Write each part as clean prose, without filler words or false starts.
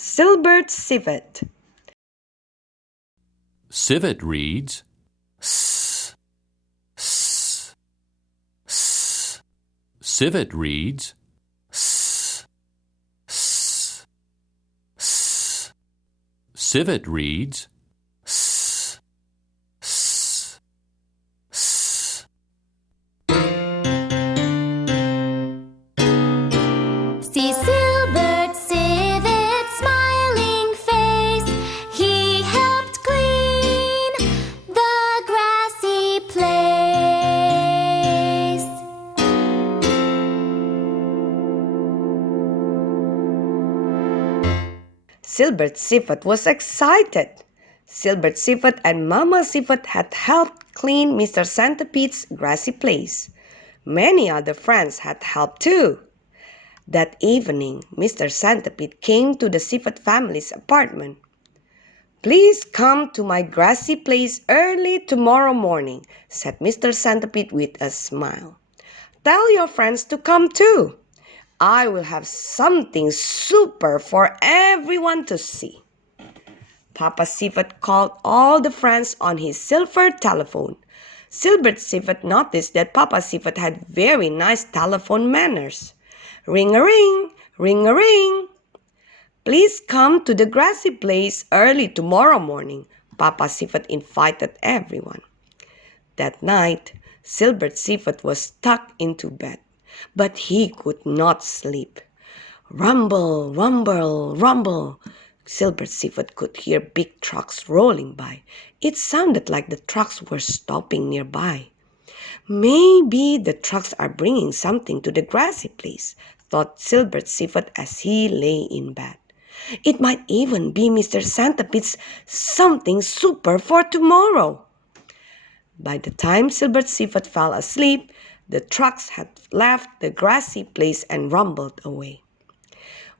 Silbert Civet. Civet reads S, S, S. Civet reads S, S, S. Civet reads S, S, S. See Silbert Civet's smiling face. He helped clean the grassy place. Silbert Civet was excited. Silbert Civet and Mama Civet had helped clean Mr. Centipede's grassy place. Many other friends had helped too. That evening, Mr. Centipede came to the Civet family's apartment. "Please come to my grassy place early tomorrow morning," said Mr. Centipede with a smile. "Tell your friends to come too. I will have something super for everyone to see." Papa Civet called all the friends on his silver telephone. Silbert Civet noticed that Papa Civet had very nice telephone manners. "Ring-a-ring, ring-a-ring. Please come to the grassy place early tomorrow morning," Papa Civet invited everyone. That night, Silbert Civet was tucked into bed, but he could not sleep. Rumble, rumble, rumble. Silbert Civet could hear big trucks rolling by. It sounded like the trucks were stopping nearby. "Maybe the trucks are bringing something to the grassy place," thought Silbert Civet as he lay in bed. "It might even be Mr. Centipede's something super for tomorrow." By the time Silbert Civet fell asleep, the trucks had left the grassy place and rumbled away.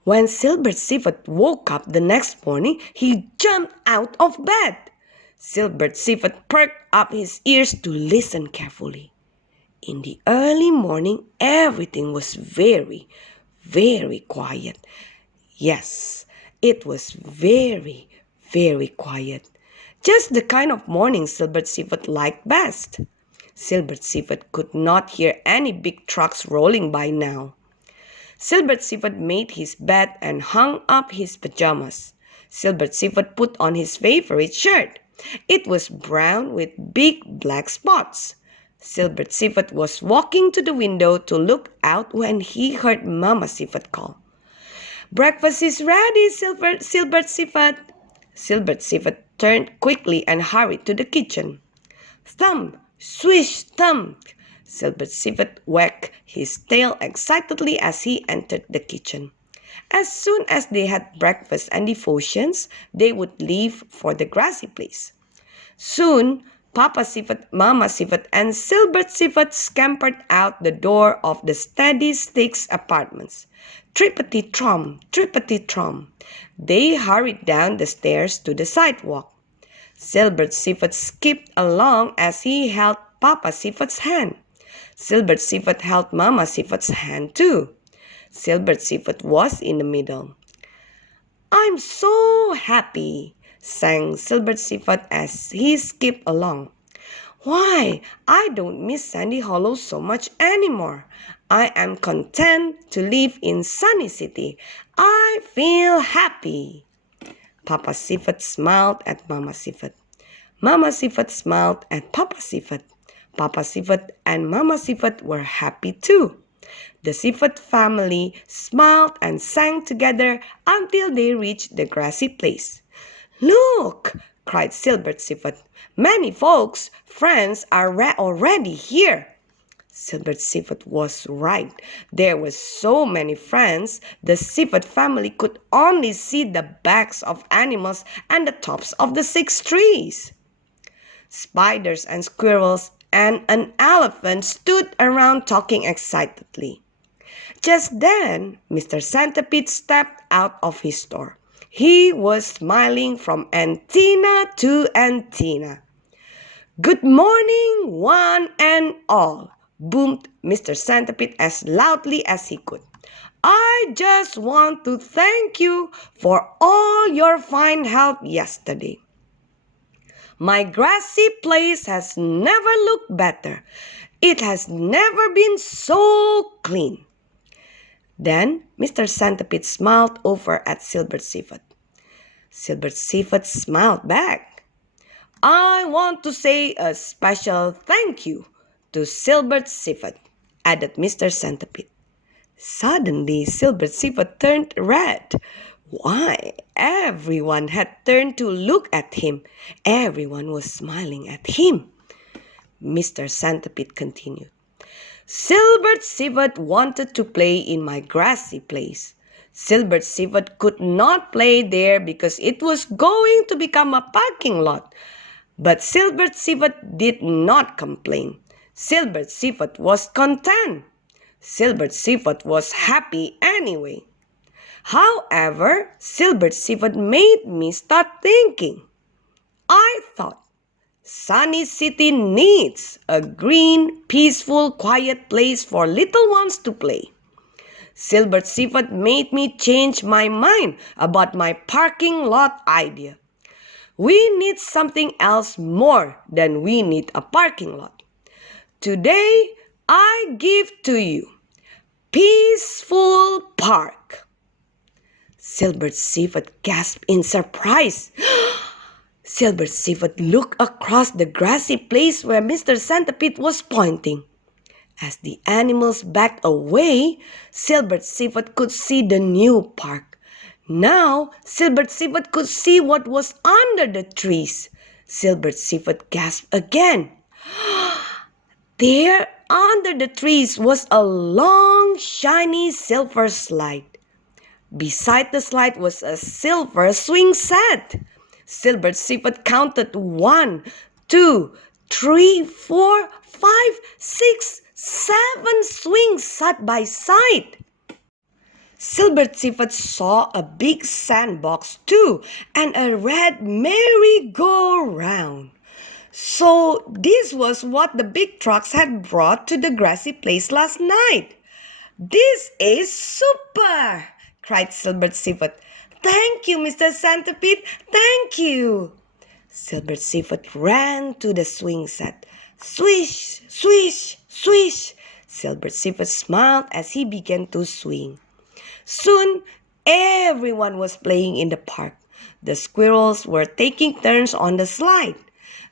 When Silbert Civet woke up the next morning, he jumped out of bed. Silbert Civet perked up his ears to listen carefully. In the early morning, everything was very, very quiet. Yes, it was very, very quiet. Just the kind of morning Silbert Civet liked best. Silbert Civet could not hear any big trucks rolling by now. Silbert Civet made his bed and hung up his pajamas. Silbert Civet put on his favorite shirt. It was brown with big black spots. Silbert Civet was walking to the window to look out when he heard Mama Civet call. "Breakfast is ready, Silbert Civet." Silbert Civet turned quickly and hurried to the kitchen. "Thump, swish, thump." Silbert Civet wagged his tail excitedly as he entered the kitchen. As soon as they had breakfast and devotions, they would leave for the grassy place. Soon, Papa Civet, Mama Civet, and Silbert Civet scampered out the door of the Steady Sticks apartments. Trippity-trom, trippity-trom. They hurried down the stairs to the sidewalk. Silbert Civet skipped along as he held Papa Civet's hand. Silbert Civet held Mama Civet's hand too. Silbert Civet was in the middle. "I'm so happy," sang Silbert Civet as he skipped along. "Why, I don't miss Sandy Hollow so much anymore. I am content to live in Sunny City. I feel happy." Papa Civet smiled at Mama Civet. Mama Civet smiled at Papa Civet. Papa Civet and Mama Civet were happy too. The Civet family smiled and sang together until they reached the grassy place. "Look!" cried Silbert Civet. "Many folks, friends are already here." Silbert Civet was right. There were so many friends, the Civet family could only see the backs of animals and the tops of the 6 trees. Spiders and squirrels and an elephant stood around talking excitedly. Just then, Mr. Centipede stepped out of his store. He was smiling from antenna to antenna. "Good morning, one and all," boomed Mr. Centipede as loudly as he could. I just want to thank you for all your fine help yesterday. My grassy place has never looked better. It has never been so clean. Then Mr. Centipede smiled over at Silbert Seafoot. Silbert Seafoot smiled back. I want to say a special thank you to Silbert Seafoot, added Mr. Centipede. Suddenly, Silbert Seafoot turned red. Why, everyone had turned to look at him. Everyone was smiling at him. Mr. Centipede continued. Silbert Seafoot wanted to play in my grassy place. Silbert Seafoot could not play there because it was going to become a parking lot. But Silbert Seafoot did not complain. Silbert Seafoot was content. Silbert Seafoot was happy anyway. However, Silbert Seafoot made me start thinking. I thought, Sunny City needs a green, peaceful, quiet place for little ones to play. Silbert Seafoot made me change my mind about my parking lot idea. We need something else more than we need a parking lot. Today, I give to you Peaceful Park. Silbert Seafoot gasped in surprise. Silbert Seafoot looked across the grassy place where Mr. Centipede was pointing. As the animals backed away, Silbert Seafoot could see the new park. Now, Silbert Seafoot could see what was under the trees. Silbert Seafoot gasped again. There, under the trees, was a long, shiny silver slide. Beside the slide was a silver swing set. Silbert Seafoot counted 1, 2, 3, 4, 5, 6, 7 swings side by side. Silbert Seafoot saw a big sandbox too and a red merry-go-round. So this was what the big trucks had brought to the grassy place last night. This is super! Cried Silbert Seafoot. Thank you, Mr. Centipede, thank you! Silbert Seafoot ran to the swing set. Swish, swish, swish! Silbert Seafoot smiled as he began to swing. Soon, everyone was playing in the park. The squirrels were taking turns on the slide.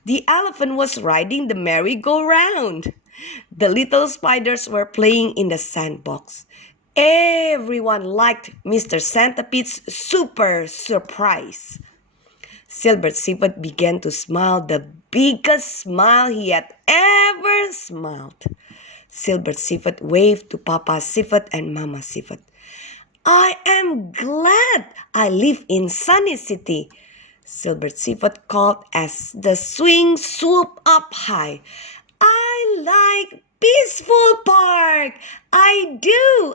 The elephant was riding the merry-go-round. The little spiders were playing in the sandbox. Everyone liked Mr. Centipede's super surprise. Silbert Seafoot began to smile the biggest smile he had ever smiled. Silbert Seafoot waved to Papa Seafoot and Mama Seafoot. I am glad I live in Sunny City, Silbert Seafoot called as the swing swooped up high. I like Peaceful Park. I do.